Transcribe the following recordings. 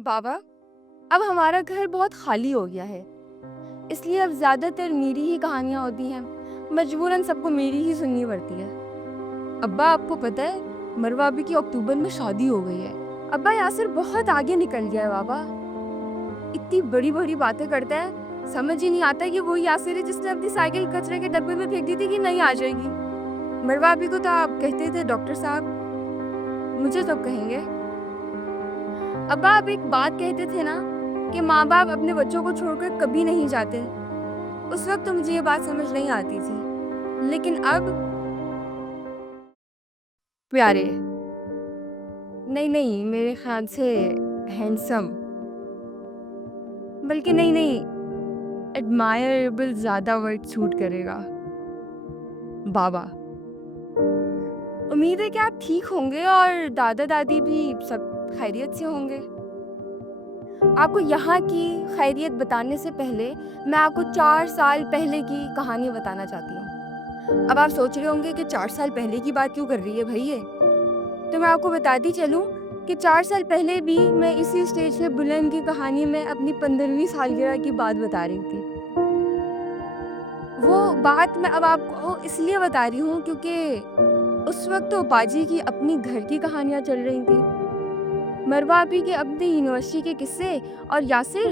बाबा, अब हमारा घर बहुत खाली हो गया है, इसलिए अब ज़्यादातर मेरी ही कहानियाँ होती हैं। मजबूरन सबको मेरी ही सुननी पड़ती है। अब्बा, आपको पता है मरवा अभी की अक्टूबर में शादी हो गई है। अब्बा, यासिर बहुत आगे निकल गया है बाबा। इतनी बड़ी बड़ी बातें करता है, समझ ही नहीं आता कि वो यासिर है जिसने अपनी साइकिल कचरे के डब्बे में फेंक दी थी कि नहीं आ जाएगी। मरवा अभी को तो आप कहते थे डॉक्टर साहब, मुझे तो कहेंगे। अब्बा, आप एक बात कहते थे ना कि माँ बाप अपने बच्चों को छोड़कर कभी नहीं जाते। उस वक्त तो मुझे ये बात समझ नहीं आती थी, लेकिन अब प्यारे, नहीं नहीं, मेरे ख्याल से हैंडसम, बल्कि नहीं नहीं, एडमायरेबल ज़्यादा वर्ड सूट करेगा। बाबा, उम्मीद है कि आप ठीक होंगे और दादा दादी भी सब खैरियत से होंगे। आपको यहाँ की खैरियत बताने से पहले मैं आपको 4 साल पहले की कहानी बताना चाहती हूँ। अब आप सोच रहे होंगे कि 4 साल पहले की बात क्यों कर रही है भाई ये? तो मैं आपको बताती चलूँ कि 4 साल पहले भी मैं इसी स्टेज पे बुलंद की कहानी में अपनी 15वीं सालगिरह की बात बता रही थी। वो बात मैं अब आपको इसलिए बता रही हूँ क्योंकि उस वक्त तो बाजी की अपनी घर की कहानियाँ चल रही थी, मरवा भी के अपनी यूनिवर्सिटी के किस्से, और यासिर,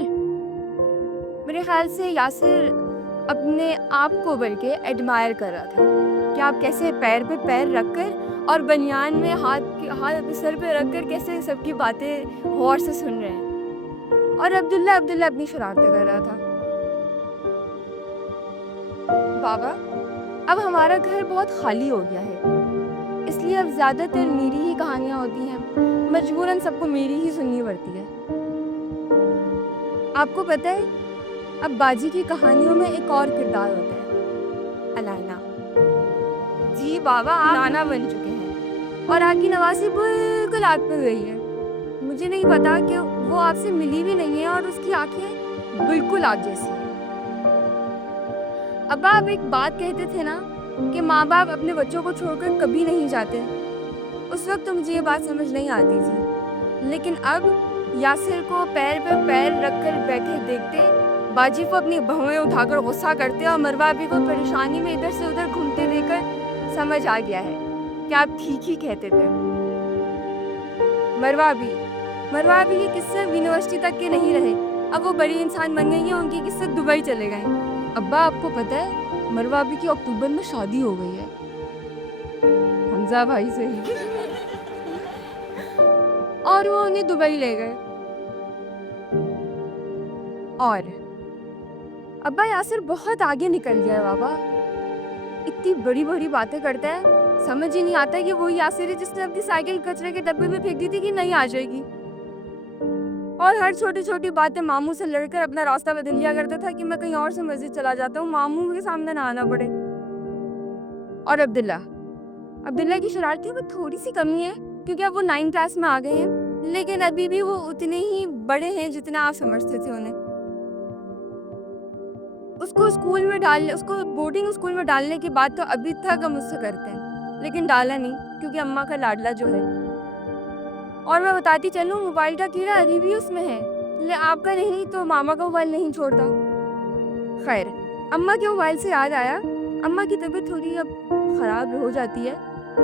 मेरे ख्याल से यासिर अपने आप को बल्कि एडमायर कर रहा था कि आप कैसे पैर पे पैर रखकर और बनियान में हाथ अपने सर पे रखकर कैसे सबकी बातें गौर से सुन रहे हैं, और अब्दुल्ला अब्दुल्ला अपनी शरारतें कर रहा था। बाबा, अब हमारा घर बहुत खाली हो गया है, इसलिए अब ज़्यादातर मेरी ही कहानियाँ होती हैं। मजबूरन सबको मेरी ही सुननी पड़ती है। आपको पता है, अब बाजी की कहानियों में एक और किरदार होता है, अलाना। जी बाबा, आप नाना बन चुके हैं और आपकी नवासी बिल्कुल आप पे गई है। मुझे नहीं पता कि वो आपसे मिली भी नहीं है और उसकी आंखें बिल्कुल आप जैसी हैं। अब आप एक बात कहते थे ना कि माँ बाप अपने बच्चों को छोड़कर कभी नहीं जाते। उस वक्त तो मुझे ये बात समझ नहीं आती थी, लेकिन अब यासिर को पैर पे पैर रखकर बैठे देखते, बाजी को अपनी बहुएं उठाकर गुस्सा करते और मरवा भी को परेशानी में इधर से उधर घूमते देखकर समझ आ गया है कि आप ठीक ही कहते थे। मरवा भी ये किस्से यूनिवर्सिटी तक के नहीं रहे, अब वो बड़ी इंसान बन गई हैं, उनके किस्से दुबई चले गए। अब्बा, आपको पता है मरवा भी की अक्टूबर में शादी हो गई है हमजा भाई से और वो उन्हें दुबई ले गए। और अब्बा, यासिर बहुत आगे निकल गया है बाबा। इतनी बड़ी बड़ी बातें करता है, समझ ही नहीं आता कि वो यासिर है जिसने अपनी साइकिल कचरे के डब्बे में फेंक दी थी कि नहीं आ जाएगी, और हर छोटी छोटी बातें मामू से लड़कर अपना रास्ता बदल लिया करता था कि मैं कहीं और से मस्जिद चला जाता हूँ, मामू के सामने ना आना पड़े। और अब्दुल्ला की शरारती में थोड़ी सी कमी है क्योंकि अब वो 9th क्लास में आ गए हैं, लेकिन अभी भी वो उतने ही बड़े हैं जितना आप समझते थे उन्हें। उसको बोर्डिंग स्कूल में डालने की बात तो अभी तक हम उससे करते हैं, लेकिन डाला नहीं क्योंकि अम्मा का लाडला जो है। और मैं बताती चलूँ, मोबाइल का कीड़ा अभी भी उसमें है, ले आपका नहीं तो मामा का मोबाइल नहीं छोड़ता। खैर, अम्मा के मोबाइल से याद आया, अम्मा की तबीयत थोड़ी अब खराब हो जाती है,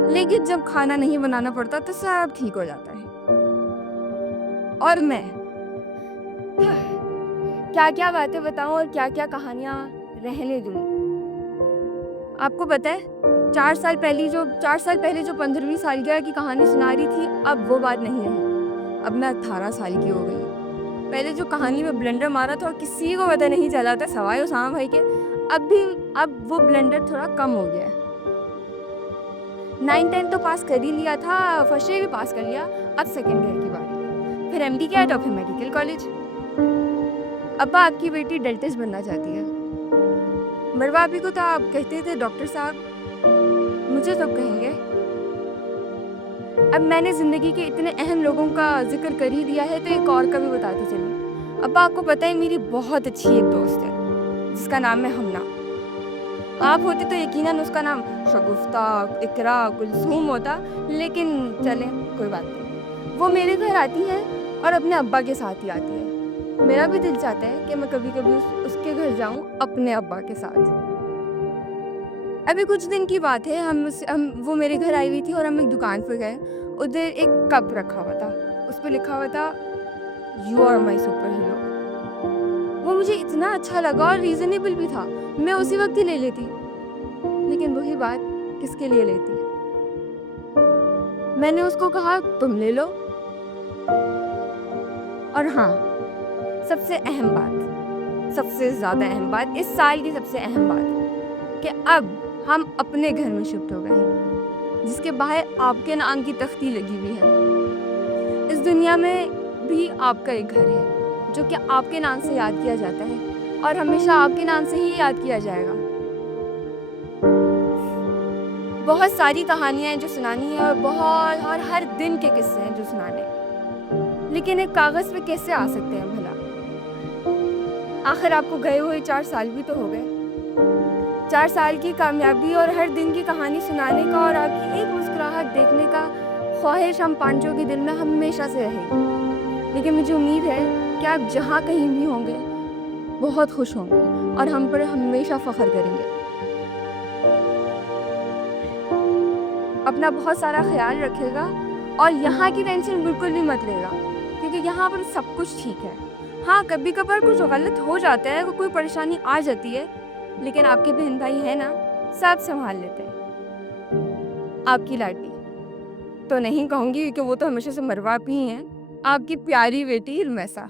लेकिन जब खाना नहीं बनाना पड़ता तो सब ठीक हो जाता है। और मैं क्या क्या बातें बताऊं और क्या क्या कहानियां रहने दूं। आपको पता है 4 साल पहले जो 15वीं सालगिरह की कहानी सुना रही थी, अब वो बात नहीं रही। अब मैं 18 साल की हो गई। पहले जो कहानी में ब्लेंडर मारा था और किसी को पता नहीं चला था सवाए उसामा भाई के, अब वो ब्लेंडर थोड़ा कम हो गया है। 9th 10th तो पास कर ही लिया था, फर्स्ट ईयर भी पास कर लिया, अब सेकेंड ईयर की बारी है। फिर MD किया तो फिर मेडिकल कॉलेज। अब्बा, आपकी बेटी डेंटिस्ट बनना चाहती है। मरवा अभी को तो आप कहते थे डॉक्टर साहब, मुझे तो कहेंगे। अब मैंने ज़िंदगी के इतने अहम लोगों का जिक्र कर ही दिया है तो एक और का भी बताती चलूँ। अब्बा, आपको पता है मेरी बहुत अच्छी एक दोस्त है जिसका नाम है हमना। आप होते तो यकीनन उसका नाम शगुफ्ता, इकरा, कुलसूम होता, लेकिन चले कोई बात नहीं। वो मेरे घर आती है और अपने अब्बा के साथ ही आती है। मेरा भी दिल चाहता है कि मैं कभी कभी उसके घर जाऊं अपने अब्बा के साथ। अभी कुछ दिन की बात है, हम वो मेरे घर आई हुई थी और हम एक दुकान पर गए। उधर एक कप रखा हुआ था, उस पर लिखा हुआ था you are my super hero. वो मुझे इतना अच्छा लगा और रीजनेबल भी था, मैं उसी वक्त ही ले लेती। लेकिन वही बात, किसके लिए लेती? मैंने उसको कहा तुम ले लो। और हाँ, सबसे अहम बात, सबसे ज़्यादा अहम बात, इस साल की सबसे अहम बात, कि अब हम अपने घर में शिफ्ट हो गए हैं, जिसके बाहर आपके नाम की तख्ती लगी हुई है। इस दुनिया में भी आपका एक घर है जो कि आपके नाम से याद किया जाता है और हमेशा आपके नाम से ही याद किया जाएगा। बहुत सारी कहानियां हैं जो सुनानी है और हर दिन के किस्से हैं जो सुनाने हैं। लेकिन एक कागज़ पे कैसे आ सकते हैं भला? आखिर आपको गए हुए 4 साल भी तो हो गए। 4 साल की कामयाबी और हर दिन की कहानी सुनाने का और आपकी एक मुस्कुराहट देखने का ख्वाहिश हम पांचों के दिल में हमेशा से रहेगी। लेकिन मुझे उम्मीद है कि आप जहाँ कहीं भी होंगे बहुत खुश होंगे और हम पर हमेशा फ़ख्र करेंगे। अपना बहुत सारा ख्याल रखिएगा और यहाँ की टेंशन बिल्कुल भी मत लेगा, क्योंकि यहाँ पर सब कुछ ठीक है। हाँ, कभी कभार कुछ गलत हो जाता है, कोई परेशानी आ जाती है, लेकिन आपके बहन भाई है ना, सब संभाल लेते हैं। आपकी लाडली तो नहीं कहूँगी, क्योंकि वो तो हमेशा से मरवा भी हैं, आपकी प्यारी बेटी हिरमैसा।